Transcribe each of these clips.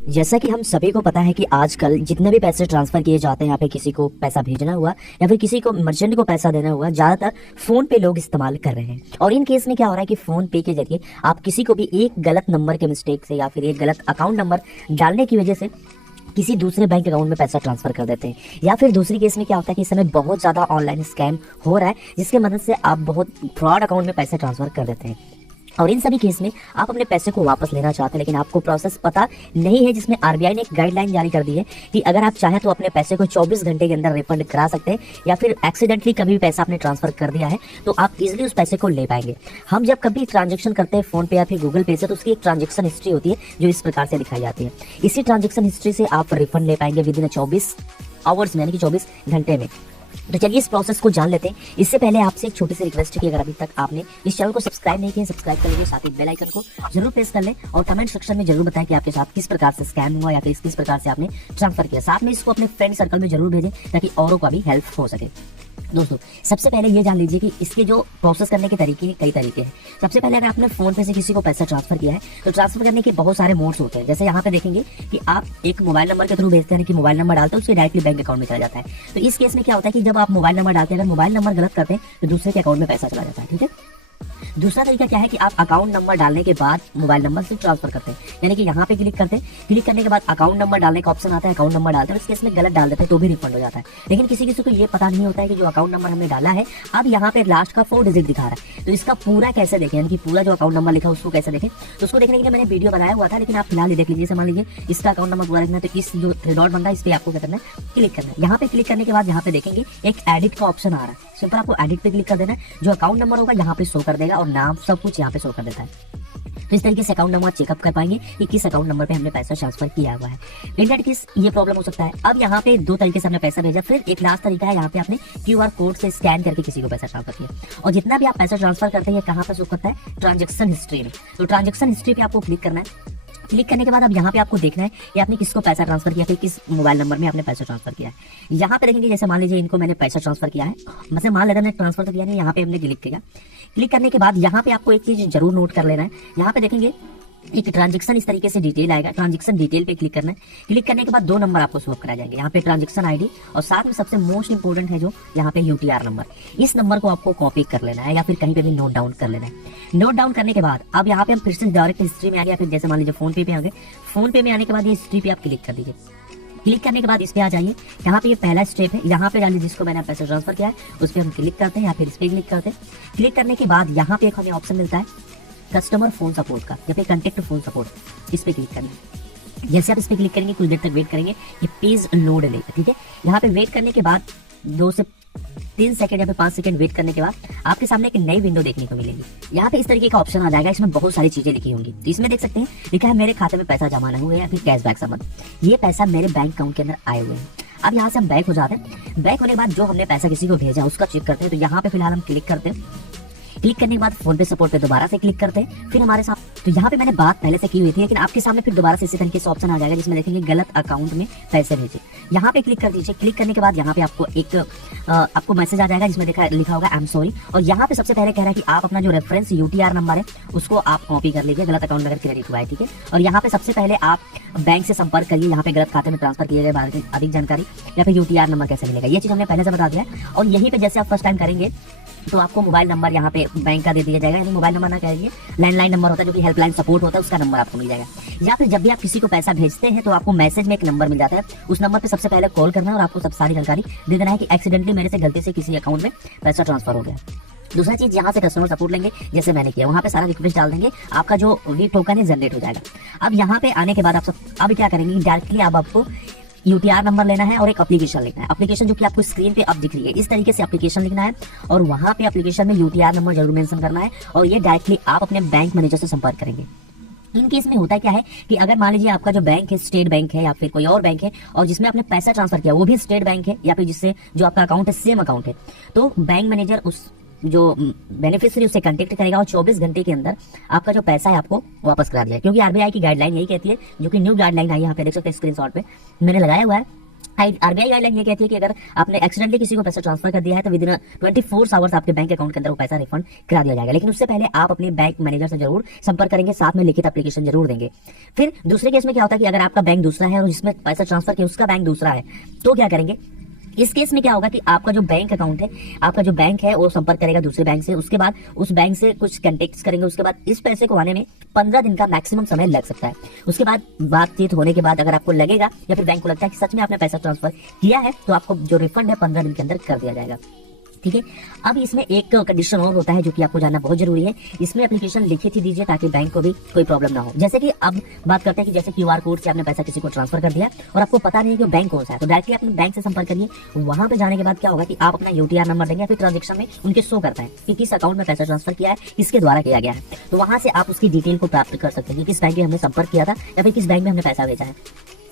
जैसा कि हम सभी को पता है कि आजकल जितने भी पैसे ट्रांसफर किए जाते हैं, यहाँ पे किसी को पैसा भेजना हुआ या फिर किसी को मर्चेंट को पैसा देना हुआ, ज्यादातर फोन पे लोग इस्तेमाल कर रहे हैं। और इन केस में क्या हो रहा है कि फोन पे के जरिए आप किसी को भी एक गलत नंबर के मिस्टेक से या फिर एक गलत अकाउंट नंबर डालने की वजह से किसी दूसरे बैंक अकाउंट में पैसा ट्रांसफर कर देते हैं। या फिर दूसरी केस में क्या होता है कि इस समय बहुत ज्यादा ऑनलाइन स्कैम हो रहा है, जिसके मदद से आप बहुत फ्रॉड अकाउंट में पैसे ट्रांसफर कर देते हैं। और इन सभी केस में आप अपने पैसे को वापस लेना चाहते हैं, लेकिन आपको प्रोसेस पता नहीं है, जिसमें आरबीआई ने एक गाइडलाइन जारी कर दी है कि अगर आप चाहें तो अपने पैसे को 24 घंटे के अंदर रिफंड करा सकते हैं, या फिर एक्सीडेंटली कभी भी पैसा आपने ट्रांसफर कर दिया है तो आप इजीली उस पैसे को ले पाएंगे। हम जब कभी ट्रांजेक्शन करते हैं फोन पे या फिर गूगल पे से, तो उसकी एक ट्रांजेक्शन हिस्ट्री होती है जो इस प्रकार से दिखाई जाती है। इसी ट्रांजेक्शन हिस्ट्री से आप रिफंड ले पाएंगे विद इन 24 आवर्स में, यानी कि 24 घंटे में। तो चलिए इस प्रोसेस को जान लेते हैं। इससे पहले आपसे एक छोटी सी रिक्वेस्ट है कि अगर अभी तक आपने इस चैनल को सब्सक्राइब नहीं किया, सब्सक्राइब कर लीजिए, साथ ही बेल आइकन को जरूर प्रेस कर लें और कमेंट सेक्शन में जरूर बताएं कि आपके साथ किस प्रकार से स्कैम हुआ या फिर किस प्रकार से आपने ट्रांसफर किया। साथ में इसको अपने फ्रेंड सर्कल में जरूर भेजें ताकि औरों का भी हेल्प हो सके। दोस्तों, सबसे पहले ये जान लीजिए कि इसके जो प्रोसेस करने के तरीके हैं, कई तरीके हैं। सबसे पहले अगर आपने फोन पे से किसी को पैसा ट्रांसफर किया है तो ट्रांसफर करने के बहुत सारे मोड्स होते हैं। जैसे यहाँ पे देखेंगे कि आप एक मोबाइल नंबर के थ्रू भेजते हैं, कि मोबाइल नंबर डालते हैं उससे डायरेक्टली बैंक अकाउंट में चला जाता है। तो इस केस में क्या होता है कि जब आप मोबाइल नंबर डालते हैं, अगर मोबाइल नंबर गलत करते हैं तो दूसरे के अकाउंट में पैसा चला जाता है। ठीक है। दूसरा तरीका क्या है कि आप अकाउंट नंबर डालने के बाद मोबाइल नंबर से ट्रांसफर करते हैं, यानी कि यहाँ पे क्लिक करते हैं, क्लिक करने के बाद अकाउंट नंबर डालने का ऑप्शन आता है, अकाउंट नंबर डालते हैं, इस केस में गलत डाल देते हैं तो भी रिफंड हो जाता है। लेकिन किसी किसी को ये पता नहीं होता है कि जो अकाउंट नंबर हमने डाला है अब यहाँ पे लास्ट का 4 डिजिट दिखा रहा है, तो इसका पूरा कैसे देखें, यानी कि पूरा जो अकाउंट नंबर लिखा है उसको कैसे देखें। तो उसको देखने के लिए मैंने वीडियो बनाया हुआ था, लेकिन आप फिलहाल देख लीजिए। मान लीजिए इसका अकाउंट नंबर पूरा देखना है तो इस जो 3 डॉट बनता है इस पर आपको क्या करना है, क्लिक करना है। यहाँ पे क्लिक करने के बाद यहाँ पे देखेंगे एक एडिट का ऑप्शन आ रहा है, सिंपल आपको एडिट पे क्लिक कर देना है। जो अकाउंट नंबर होगा यहाँ पे शो कर देगा और नाम सब कुछ यहाँ पे शो कर देता है। तो इस तरीके से अकाउंट नंबर चेकअप कर पाएंगे कि किस अकाउंट नंबर पे हमने पैसा ट्रांसफर किया हुआ है। इंटरनेट किस ये प्रॉब्लम हो सकता है। अब यहाँ पे 2 तरीके से हमने पैसा भेजा, फिर एक लास्ट तरीका है यहाँ पे आपने QR कोड से स्कैन करके किसी को पैसा ट्रांसफर किया। और जितना भी आप पैसा ट्रांसफर करते हैं कहाँ पर शो करता है, ट्रांजेक्शन हिस्ट्री में। तो ट्रांजेक्शन हिस्ट्री पे आपको क्लिक करना है। क्लिक करने के बाद अब यहाँ पे आपको देखना है कि आपने किसको पैसा ट्रांसफर किया, फिर किस मोबाइल नंबर में आपने पैसा ट्रांसफर किया है। यहाँ पे देखेंगे, जैसे मान लीजिए इनको मैंने पैसा ट्रांसफर किया है, मतलब मान लेते हैं ट्रांसफर तो किया नहीं, यहाँ पे हमने क्लिक किया। क्लिक करने के बाद यहाँ पे आपको एक चीज जरूर नोट कर लेना है। यहाँ पे देखेंगे एक ट्रांजेक्शन इस तरीके से डिटेल आएगा, ट्रांजेक्शन डिटेल पे क्लिक करना है। क्लिक करने के बाद 2 नंबर आपको शो करा जाएंगे, यहाँ पे ट्रांजेक्शन आईडी और साथ में सबसे मोस्ट इंपोर्टेंट है जो यहाँ पे UTR नंबर। इस नंबर को आपको कॉपी कर लेना है या फिर कहीं पे भी नोट डाउन कर लेना है। नोट डाउन करने के बाद अब यहाँ पे हम फिर से डायरेक्ट हिस्ट्री में आ गए, फिर जैसे मान लीजिए फोन पे आ गए। फोन पे में आने के बाद ये हिस्ट्री पे आप क्लिक कर दीजिए। क्लिक करने के बाद इस पे आ जाइए। यहाँ पे ये पहला स्टेप है, यहाँ पे डालिए जिसको मैंने पैसा ट्रांसफर किया है उस पर हम क्लिक करते हैं या फिर इस पे क्लिक करते हैं। क्लिक करने के बाद यहाँ पे एक हमें ऑप्शन मिलता है कस्टमर फोन सपोर्ट का या फिर कॉन्टेक्ट फोन सपोर्ट, इस पे क्लिक करेंगे। जैसे आप इस पे क्लिक करेंगे कुछ देर तक वेट करेंगे, ये पेज लोड लेगा। ठीक है। यहाँ पे वेट करने के बाद 2 से 3 सेकंड या फिर 5 सेकंड वेट करने के बाद आपके सामने एक नई विंडो देखने को मिलेगी। यहाँ पे इस तरीके का ऑप्शन आ जाएगा, इसमें बहुत सारी चीजें लिखी होंगी। तो इसमें देख सकते हैं लिखा है मेरे खाते में पैसा जमा नहीं हुआ है या फिर कैशबैक संबंध, ये पैसा मेरे बैंक अकाउंट के अंदर आए हुए हैं। अब यहाँ से हम बैक हो जाते हैं। बैक होने के बाद जो हमने पैसा किसी को भेजा उसका चेक करते हैं। तो यहाँ पे फिलहाल हम क्लिक करते हैं। क्लिक करने के बाद फोन पे सपोर्ट पे दोबारा से क्लिक करते हैं। फिर हमारे साथ तो यहाँ पे मैंने बात पहले से की हुई थी, लेकिन आपके सामने फिर दोबारा से इसी तरीके से ऑप्शन आ जाएगा जिसमें देखेंगे गलत अकाउंट में पैसे भेजे। यहाँ पे क्लिक कर दीजिए। क्लिक करने के बाद यहाँ पे आपको एक आपको मैसेज आ जाएगा जिसमें लिखा होगा आई एम सॉरी। और यहाँ पे सबसे पहले कह रहा है कि आप अपना जो रेफरेंस UTR नंबर है उसको आप कॉपी कर लीजिए, गलत अकाउंट अगर क्रेडिट हुआ है। ठीक है। और यहाँ पे सबसे पहले आप बैंक से संपर्क करिए, यहाँ पे गलत खाते में ट्रांसफर किए गए बारे में अधिक जानकारी या फिर UTR नंबर कैसे मिलेगा, ये चीज हमने पहले से बता दिया है। और यहीं पे जैसे आप फर्स्ट टाइम करेंगे तो आपको मोबाइल नंबर यहाँ पे बैंक का दे दिया जाएगा, यानी मोबाइल नंबर ना कहेंगे, लैंडलाइन नंबर होता है जो कि हेल्पलाइन सपोर्ट होता है, उसका नंबर आपको मिल जाएगा। या फिर जब भी आप किसी को पैसा भेजते हैं तो आपको मैसेज में एक नंबर मिल जाता है, उस नंबर पे सबसे पहले कॉल करना है और आपको सब सारी जानकारी दे देना है कि एक्सीडेंटली मेरे से गलती से किसी अकाउंट में पैसा ट्रांसफर हो गया। दूसरा चीज यहाँ से कस्टमर सपोर्ट लेंगे, जैसे मैंने किया वहाँ पे सारा रिक्वेस्ट डाल देंगे, आपका जो वी टोकन है जनरेट हो जाएगा। अब यहाँ पे आने के बाद आप सब अब क्या करेंगे, डायरेक्टली अब आपको UTR नंबर लेना है और एक एप्लीकेशन लिखना है। एप्लीकेशन जो कि आपको स्क्रीन पे अब दिख रही है, इस तरीके से एप्लीकेशन लिखना है और वहां पे एप्लीकेशन में UTR नंबर जरूर मेंशन करना है। और ये डायरेक्टली आप अपने बैंक मैनेजर से संपर्क करेंगे। इन केस में होता क्या है कि अगर मान लीजिए आपका जो बैंक है स्टेट बैंक है या फिर कोई और बैंक है और जिसमें आपने पैसा ट्रांसफर किया वो भी स्टेट बैंक है या फिर जिससे जो आपका अकाउंट है सेम अकाउंट है, तो बैंक मैनेजर उस जो बेनिफिशियरी उससे कांटेक्ट करेगा और 24 घंटे के अंदर आपका जो पैसा है आपको वापस करा दिया है। क्योंकि आरबीआई की गाइडलाइन यही कहती है, जो कि न्यू गाइडलाइन आई है, यहाँ पे देख सकते हैं स्क्रीनशॉट पे मैंने लगाया हुआ है। आरबीआई गाइडलाइन ये कहती है कि अगर आपने एक्सीडेंटली किसी को पैसा ट्रांसफर कर दिया है तो विद इन 24 आवर्स आपके बैंक अकाउंट के अंदर वो पैसा रिफंड करा दिया जाएगा। लेकिन उससे पहले आप अपने बैंक मैनेजर से जरूर संपर्क करेंगे, साथ में लिखित एप्लीकेशन जरूर देंगे। फिर दूसरे केस में क्या होता है कि अगर आपका बैंक दूसरा है और जिसमें पैसा ट्रांसफर किया उसका बैंक दूसरा है, तो क्या करेंगे, इस केस में क्या होगा कि आपका जो बैंक अकाउंट है, आपका जो बैंक है वो संपर्क करेगा दूसरे बैंक से, उसके बाद उस बैंक से कुछ कॉन्टेक्ट करेंगे, उसके बाद इस पैसे को आने में 15 दिन का मैक्सिमम समय लग सकता है। उसके बाद बातचीत होने के बाद अगर आपको लगेगा या फिर बैंक को लगता है कि सच में आपने पैसा ट्रांसफर किया है तो आपको जो रिफंड है 15 दिन के अंदर कर दिया जाएगा। ठीक है। अब इसमें एक कंडीशन और होता है जो कि आपको जानना बहुत जरूरी है, इसमें एप्लीकेशन लिखित ही दीजिए ताकि बैंक को भी कोई प्रॉब्लम ना हो। जैसे कि अब बात करते हैं कि जैसे क्यूआर कोड से आपने पैसा किसी को ट्रांसफर कर दिया और आपको पता नहीं है कि बैंक कौन सा है, तो डायरेक्टली अपने बैंक से संपर्क करिए। वहां पे जाने के बाद क्या होगा कि आप अपना यूटीआर नंबर देंगे, फिर ट्रांजेक्शन में उनके शो करता है कि किस अकाउंट में पैसा ट्रांसफर किया है, किसके द्वारा किया गया है, तो वहां से आप उसकी डिटेल को प्राप्त कर सकते हैं कि किस बैंक में हमने संपर्क किया था या फिर किस बैंक में हमने पैसा भेजा है।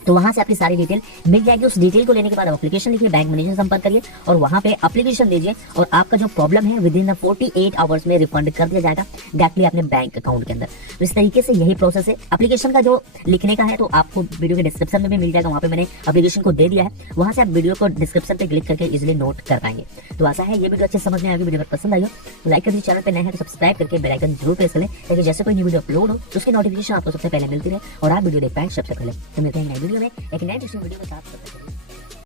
तो वहां से आपकी सारी डिटेल मिल जाएगी। उस डिटेल को लेने के बाद आप एप्लीकेशन लिखिए, बैंक मैनेजर से संपर्क करिए और वहां पे एप्लीकेशन दीजिए और आपका जो प्रॉब्लम है विद इन 48 आवर्स में रिफंड कर दिया जाएगा डायरेक्टली अपने बैंक अकाउंट के अंदर। तो इस तरीके से यही प्रोसेस है। एप्लीकेशन का जो लिखने का है तो आपको वीडियो के डिस्क्रिप्शन में भी मिल जाएगा, वहां पे मैंने एप्लीकेशन को दे दिया है, वहां से आप वीडियो को डिस्क्रिप्शन पे क्लिक करके इजिली नोट कर पाएंगे। तो आशा है ये वीडियो अच्छे समझ में आएगी। वीडियो अगर पसंद आई हो तो लाइक कर दीजिए, चैनल पे नए हैं तो सब्सक्राइब करके बेल आइकन जरूर प्रेस करें ताकि जैसे कोई न्यू वीडियो अपलोड हो तो उसकी नोटिफिकेशन आपको सबसे पहले मिलती रहे और आप वीडियो देख पाए सबसे पहले। तो मिलते हैं नई वीडियो में एक नए वीडियो के साथ।